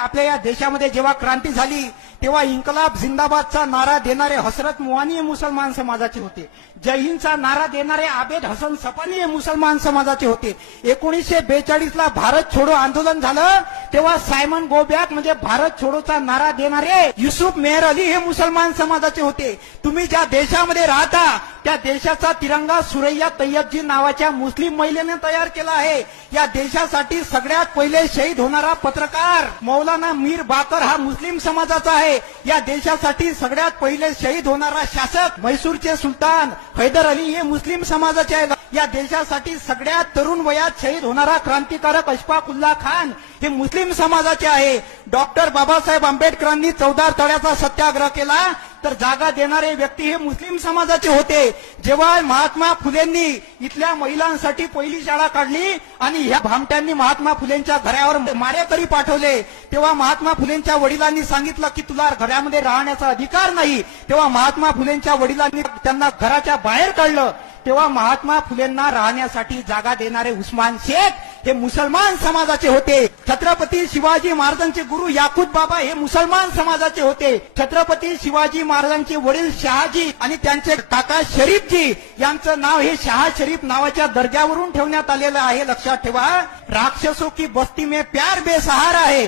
आपल्या या देशामध्ये जेव्हा क्रांती झाली तेव्हा इन्कलाब जिंदाबादचा नारा देणारे हसरत मोहानी हे मुसलमान समाजाचे होते. जय हिंदचा नारा देणारे आबेद हसन सपानी हे मुसलमान समाजाचे होते. 1942 ला भारत छोडो आंदोलन झालं तेव्हा सायमन गो बॅक म्हणजे भारत छोडोचा नारा देणारे युसुफ मेहर अली हे मुसलमान समाजाचे होते. तुम्ही ज्या देशामध्ये राहता त्या देशाचा तिरंगा सुरैया तय्यबजी नावाच्या मुस्लिम महिलेने तयार केला आहे. या देशासाठी सगळ्यात पहिले शहीद होणारा पत्रकार मौलाना मीर बाकर हा मुस्लिम समाजाचा आहे. या देशासाठी सगळ्यात पहिले शहीद होणारा शासक म्हैसूरचे सुलतान हैदर अली हे मुस्लिम समाजाचे आहे. या देशासाठी सगळ्यात तरुण वयात शहीद होणारा क्रांतिकारक अशफाकुल्ला खान हे मुस्लिम समाजाचे आहे. डॉक्टर बाबासाहेब आंबेडकरांनी 14 तळ्याचा सत्याग्रह केला तर जागा देणारे व्यक्ती हे मुस्लिम समाजाचे होते. जेव्हा महात्मा फुलेंनी इथल्या महिलांसाठी पहिली शाळा काढली आणि ह्या भामट्यांनी महात्मा फुलेंच्या घरावर मारेकरी पाठवले तेव्हा महात्मा फुलेंच्या वडिलांनी सांगितलं की तुला घरामध्ये राहण्याचा अधिकार नाही. तेव्हा महात्मा फुलेंच्या वडिलांनी त्यांना घराच्या बाहेर काढलं. तेव्हा महात्मा फुलेंना राहण्यासाठी जागा देणारे उस्मान शेख हे मुसलमान समाजाचे होते. छत्रपती शिवाजी महाराजांचे गुरु याकूत बाबा हे मुसलमान समाजाचे होते. छत्रपती शिवाजी महाराजांचे वडील शहाजी आणि त्यांचे काका शरीफजी यांचं नाव हे शहा शरीफ नावाच्या दर्ग्यावरून ठेवण्यात आलेलं आहे. लक्षात ठेवा, राक्षसों की बस्ती में प्यार बेसहारा है.